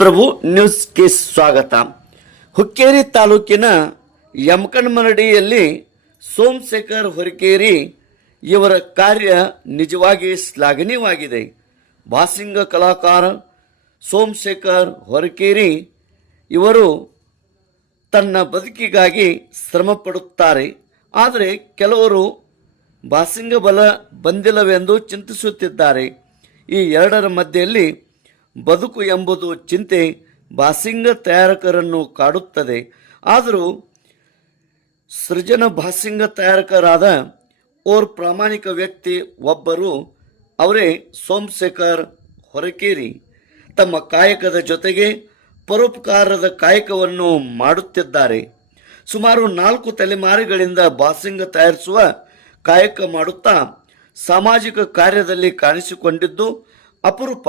ಪ್ರಭು ನ್ಯೂಸ್ಗೆ ಸ್ವಾಗತ. ಹುಕ್ಕೇರಿ ತಾಲೂಕಿನ ಯಮಕಣ್ಮನಡಿಯಲ್ಲಿ ಸೋಮಶೇಖರ್ ಹೊರಕೇರಿ ಇವರ ಕಾರ್ಯ ನಿಜವಾಗಿ ಶ್ಲಾಘನೀಯವಾಗಿದೆ. ಭಾಸಿಂಗ ಕಲಾಕಾರ ಸೋಮಶೇಖರ್ ಹೊರಕೇರಿ ಇವರು ತನ್ನ ಬದುಕಿಗಾಗಿ ಶ್ರಮ ಪಡುತ್ತಾರೆ. ಆದರೆ ಕೆಲವರು ಬಾಸಿಂಗ ಬಲ ಬಂದಿಲ್ಲವೆಂದು ಚಿಂತಿಸುತ್ತಿದ್ದಾರೆ. ಈ ಎರಡರ ಮಧ್ಯೆಯಲ್ಲಿ ಬದುಕು ಎಂಬುದು ಚಿಂತೆ ಬಾಸಿಂಗ ತಯಾರಕರನ್ನು ಕಾಡುತ್ತದೆ. ಆದರೂ ಸೃಜನ ಭಾಸಿಂಗ ತಯಾರಕರಾದ ಓರ್ ಪ್ರಾಮಾಣಿಕ ವ್ಯಕ್ತಿ ಒಬ್ಬರು, ಅವರೇ ಸೋಮಶೇಖರ್ ಹೊರಕೇರಿ. ತಮ್ಮ ಕಾಯಕದ ಜೊತೆಗೆ ಪರೋಪಕಾರದ ಕಾಯಕವನ್ನು ಮಾಡುತ್ತಿದ್ದಾರೆ. ಸುಮಾರು ನಾಲ್ಕು ತಲೆಮಾರುಗಳಿಂದ ಬಾಸಿಂಗ ತಯಾರಿಸುವ ಕಾಯಕ ಮಾಡುತ್ತಾ, ಸಾಮಾಜಿಕ ಕಾರ್ಯದಲ್ಲಿ ಕಾಣಿಸಿಕೊಂಡಿದ್ದು ಅಪರೂಪ.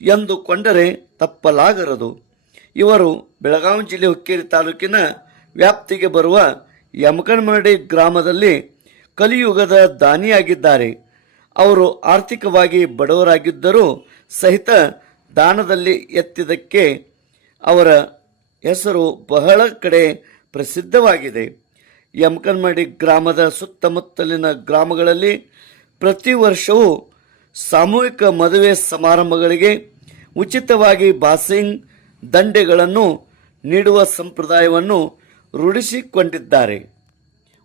ಎಂದುಕೊಂಡರೆ ತಪ್ಪಲಾಗರದು. ಇವರು ಬೆಳಗಾವಿ ಜಿಲ್ಲೆ ಹುಕ್ಕೇರಿ ತಾಲೂಕಿನ ವ್ಯಾಪ್ತಿಗೆ ಬರುವ ಯಮಕನಮರಡಿ ಗ್ರಾಮದಲ್ಲಿ ಕಲಿಯುಗದ ದಾನಿಯಾಗಿದ್ದಾರೆ. ಅವರು ಆರ್ಥಿಕವಾಗಿ ಬಡವರಾಗಿದ್ದರೂ ಸಹಿತ ದಾನದಲ್ಲಿ ಎತ್ತಿದ್ದಕ್ಕೆ ಅವರ ಹೆಸರು ಬಹಳ ಕಡೆ ಪ್ರಸಿದ್ಧವಾಗಿದೆ. ಯಮಕನ್ಮಡಿ ಗ್ರಾಮದ ಸುತ್ತಮುತ್ತಲಿನ ಗ್ರಾಮಗಳಲ್ಲಿ ಪ್ರತಿ ವರ್ಷವೂ ಸಾಮೂಹಿಕ ಮದುವೆ ಸಮಾರಂಭಗಳಿಗೆ ಉಚಿತವಾಗಿ ಬಾಸಿಂಗ್ ದಂಡೆಗಳನ್ನು ನೀಡುವ ಸಂಪ್ರದಾಯವನ್ನು ರೂಢಿಸಿಕೊಂಡಿದ್ದಾರೆ.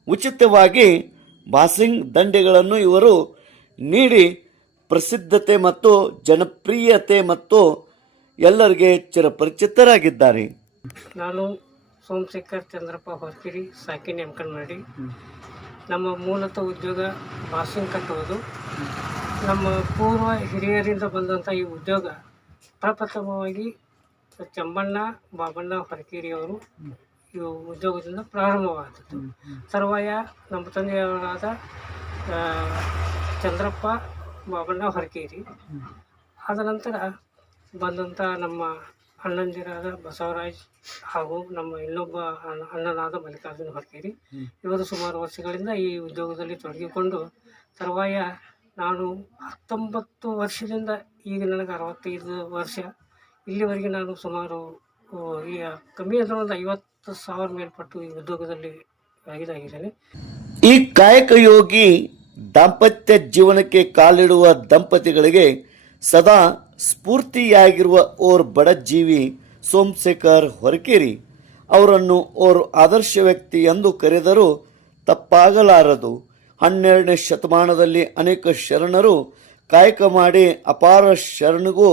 ಉಚಿತವಾಗಿ ಬಾಸಿಂಗ್ ದಂಡೆಗಳನ್ನು ಇವರು ನೀಡಿ ಪ್ರಸಿದ್ಧತೆ ಮತ್ತು ಜನಪ್ರಿಯತೆ ಮತ್ತು ಎಲ್ಲರಿಗೆ ಚಿರಪರಿಚಿತರಾಗಿದ್ದಾರೆ. ನಾನು ಸೋಮಶೇಖರ್ ಚಂದ್ರಪ್ಪ ಹೊರಕಿರಿ ಸಾಕಿ ನೇಮಕಂಡ್ ಮಾಡಿ. ನಮ್ಮ ಮೂಲತಃ ಉದ್ಯೋಗ ಬಾಸಿಂಗ್ ಕಟ್ಟುವುದು. ನಮ್ಮ ಪೂರ್ವ ಹಿರಿಯರಿಂದ ಬಂದಂಥ ಈ ಉದ್ಯೋಗ ಪ್ರಪ್ರಥಮವಾಗಿ ಚಂಬಣ್ಣ ಬಾಬಣ್ಣ ಹೊರಕೇರಿಯವರು ಈ ಉದ್ಯೋಗದಿಂದ ಪ್ರಾರಂಭವಾದದ್ದು. ತರುವಾಯ ನಮ್ಮ ತಂದೆಯವರಾದ ಚಂದ್ರಪ್ಪ ಬಾಬಣ್ಣ ಹೊರಕೇರಿ. ಆದ ನಂತರ ಬಂದಂಥ ನಮ್ಮ ಅಣ್ಣಂದಿರಾದ ಬಸವರಾಜ್ ಹಾಗೂ ನಮ್ಮ ಇನ್ನೊಬ್ಬ ಅಣ್ಣ- ಅಣ್ಣನಾದ ಮಲ್ಲಿಕಾರ್ಜುನ ಹೊರಕೇರಿ ಇವರು ಸುಮಾರು ವರ್ಷಗಳಿಂದ ಈ ಉದ್ಯೋಗದಲ್ಲಿ ತೊಡಗಿಕೊಂಡು ತರುವಾಯ ನಾನು ಹತ್ತೊಂಬತ್ತು ವರ್ಷದಿಂದ ಈಗ ನನಗೆ ಅರವತ್ತೈದು ವರ್ಷ. ಇಲ್ಲಿವರೆಗೆ ನಾನು ಸುಮಾರು ಈಗ ಕಮ್ಮಿ ಅಂದ್ರೆ ಒಂದು ಐವತ್ತು ಸಾವಿರ ಮೇಲ್ಪಟ್ಟು ಈ ಉದ್ಯೋಗದಲ್ಲಿ ಇದಾಗಿದ್ದೇನೆ. ಈ ಕಾಯಕ ಯೋಗಿ ದಾಂಪತ್ಯ ಜೀವನಕ್ಕೆ ಕಾಲಿಡುವ ದಂಪತಿಗಳಿಗೆ ಸದಾ ಸ್ಫೂರ್ತಿಯಾಗಿರುವ ಓರ್ ಬಡ ಜೀವಿ ಸೋಮಶೇಖರ್ ಹೊರಕೇರಿ ಅವರನ್ನು ಓರ್ ಆದರ್ಶ ವ್ಯಕ್ತಿ ಎಂದು ಕರೆದರೂ ತಪ್ಪಾಗಲಾರದು. ಹನ್ನೆರಡನೇ ಶತಮಾನದಲ್ಲಿ ಅನೇಕ ಶರಣರು ಕಾಯಕ ಮಾಡಿ ಅಪಾರ ಶರಣಗೂ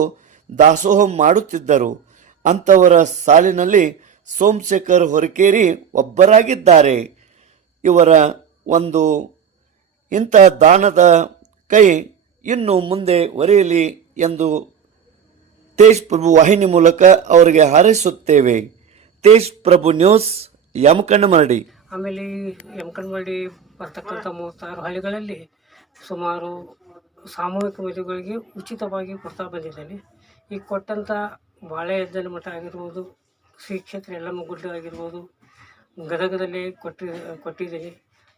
ದಾಸೋಹ ಮಾಡುತ್ತಿದ್ದರು. ಅಂಥವರ ಸಾಲಿನಲ್ಲಿ ಸೋಮಶೇಖರ್ ಹೊರಕೇರಿ ಒಬ್ಬರಾಗಿದ್ದಾರೆ. ಇವರ ಒಂದು ಇಂಥ ದಾನದ ಕೈ ಇನ್ನು ಮುಂದೆ ಒರೆಯಲಿ ಎಂದು ತೇಜ್ ಪ್ರಭು ವಾಹಿನಿ ಮೂಲಕ ಅವರಿಗೆ ಹಾರೈಸುತ್ತೇವೆ. ತೇಜ್ ಪ್ರಭು ನ್ಯೂಸ್ ಯಮಕಣ್ಣಮರಡಿ ಆಮೇಲೆ ಈ ಯಮಕನ್ಮಡಿ ಬರ್ತಕ್ಕಂಥ ಮೂವತ್ತಾರು ಹಳ್ಳಿಗಳಲ್ಲಿ ಸುಮಾರು ಸಾಮೂಹಿಕ ಮದುವೆಗಳಿಗೆ ಉಚಿತವಾಗಿ ಕೊಡ್ತಾ ಬಂದಿದ್ದೇನೆ ಈಗ ಕೊಟ್ಟಂಥ ಬಾಳೆ ಎದ್ದನ ಮಠ ಆಗಿರ್ಬೋದು, ಶ್ರೀ ಕ್ಷೇತ್ರ ಯಲ್ಲಮ್ಮ ಗುಡ್ಡ ಆಗಿರ್ಬೋದು, ಗದಗದಲ್ಲಿ ಕೊಟ್ಟಿ, ಕೊಟ್ಟಿದ್ದೀನಿ.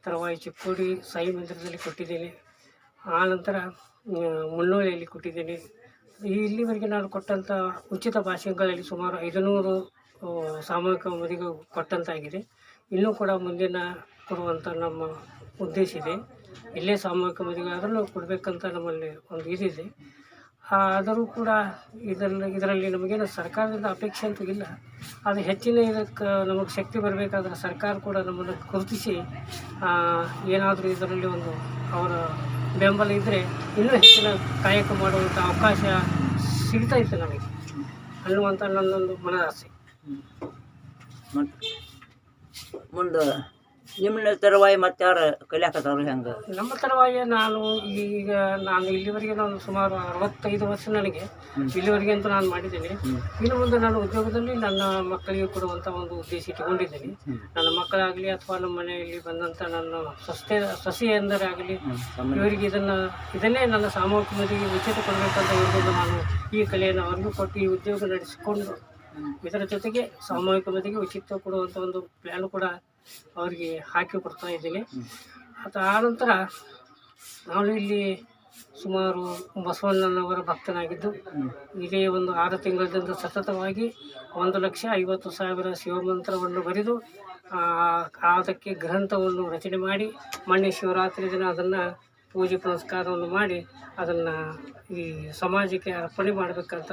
ತರುವಾಯ ಚಿಕ್ಕೋಡಿ ಸಾಯಿ ಮಂದಿರದಲ್ಲಿ ಕೊಟ್ಟಿದ್ದೀನಿ. ಆನಂತರ ಮುನ್ನೋಳಿಯಲ್ಲಿ ಕೊಟ್ಟಿದ್ದೀನಿ. ಇಲ್ಲಿವರೆಗೆ ನಾನು ಕೊಟ್ಟಂಥ ಉಚಿತ ಭಾಷೆಗಳಲ್ಲಿ ಸುಮಾರು ಐದುನೂರು ಸಾಮೂಹಿಕ ಮದುವೆ ಕೊಟ್ಟಂತಾಗಿದೆ. ಇನ್ನೂ ಕೂಡ ಮುಂದಿನ ಕೊಡುವಂಥ ನಮ್ಮ ಉದ್ದೇಶ ಇದೆ. ಇಲ್ಲೇ ಸಾಮೂಹಿಕ ಮದುವೆ ಆದರೂ ಕೊಡಬೇಕಂತ ನಮ್ಮಲ್ಲಿ ಒಂದು ಇದಿದೆ ಆದರೂ ಕೂಡ ಇದರಲ್ಲಿ ಇದರಲ್ಲಿ ನಮಗೇನು ಸರ್ಕಾರದಿಂದ ಅಪೇಕ್ಷೆ ಅಂತೂ ಇಲ್ಲ. ಅದು ಹೆಚ್ಚಿನ ಇದಕ್ಕೆ ನಮಗೆ ಶಕ್ತಿ ಬರಬೇಕಾದ್ರೆ ಸರ್ಕಾರ ಕೂಡ ನಮ್ಮನ್ನು ಗುರುತಿಸಿ ಏನಾದರೂ ಇದರಲ್ಲಿ ಒಂದು ಅವರ ಬೆಂಬಲ ಇದ್ದರೆ ಇನ್ನೂ ಹೆಚ್ಚಿನ ಕಾಯಕ ಮಾಡುವಂಥ ಅವಕಾಶ ಸಿಗ್ತಾ ಇತ್ತು ನಮಗೆ ಅನ್ನುವಂಥ ನನ್ನೊಂದು ಮನದಾಸೆ. ಮುಂದೆ ನಿಮ್ಮ ತರವಾಯಿ ಮತ್ತೆ ಯಾರು ಕಲಿಯಾಕತ್ತವ್ರು ಹೆಂಗೆ? ನಮ್ಮ ತರವಾಗಿ ನಾನು ಈಗ ನಾನು ಇಲ್ಲಿವರೆಗೆ ನಾನು ಸುಮಾರು ಅರವತ್ತೈದು ವರ್ಷ ನನಗೆ ಇಲ್ಲಿವರೆಗೆ ಅಂತ ನಾನು ಮಾಡಿದ್ದೀನಿ. ಇನ್ನು ಮುಂದೆ ನಾನು ಉದ್ಯೋಗದಲ್ಲಿ ನನ್ನ ಮಕ್ಕಳಿಗೆ ಕೊಡುವಂಥ ಒಂದು ಉದ್ದೇಶ ಇಟ್ಟುಕೊಂಡಿದ್ದೀನಿ. ನನ್ನ ಮಕ್ಕಳಾಗಲಿ ಅಥವಾ ನಮ್ಮ ಮನೆಯಲ್ಲಿ ಬಂದಂಥ ನನ್ನ ಸಸ್ಯ ಸಸಿಯೆಂದರೆ ಆಗಲಿ ಇವರಿಗೆ ಇದನ್ನು ಇದನ್ನೇ ನನ್ನ ಸಾಮೂಹಿಕ ಮದುವೆಗೆ ಉಚಿತ ಕೊಡಬೇಕಂತ ಒಂದು ನಾನು ಈ ಕಲೆಯನ್ನು ಅವರಿಗೂ ಕೊಟ್ಟು ಈ ಉದ್ಯೋಗ ನಡೆಸಿಕೊಂಡು ಇದರ ಜೊತೆಗೆ ಸಾಮೂಹಿಕ ಮದುವೆಗೆ ಉಚಿತ ಕೊಡುವಂಥ ಒಂದು ಪ್ಲಾನ್ ಕೂಡ ಅವರಿಗೆ ಹಾಕಿ ಕೊಡ್ತಾ ಇದ್ದೀನಿ ಆ ಆನಂತರ ನಾನು ಇಲ್ಲಿ ಸುಮಾರು ಬಸವಣ್ಣನವರ ಭಕ್ತನಾಗಿದ್ದು ಇದೇ ಒಂದು ಆರು ತಿಂಗಳಿಂದ ಸತತವಾಗಿ ಒಂದು ಲಕ್ಷ ಐವತ್ತು ಸಾವಿರ ಶಿವಮಂತ್ರವನ್ನು ಬರೆದು ಅದಕ್ಕೆ ಗ್ರಂಥವನ್ನು ರಚನೆ ಮಾಡಿ ಮಣ್ಣೆ ಶಿವರಾತ್ರಿ ದಿನ ಅದನ್ನು ಪೂಜೆ ಪುನಸ್ಕಾರವನ್ನು ಮಾಡಿ ಅದನ್ನು ಈ ಸಮಾಜಕ್ಕೆ ಅರ್ಪಣೆ ಮಾಡಬೇಕಂತ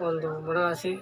ಒಂದು ಮನವಾಸೆ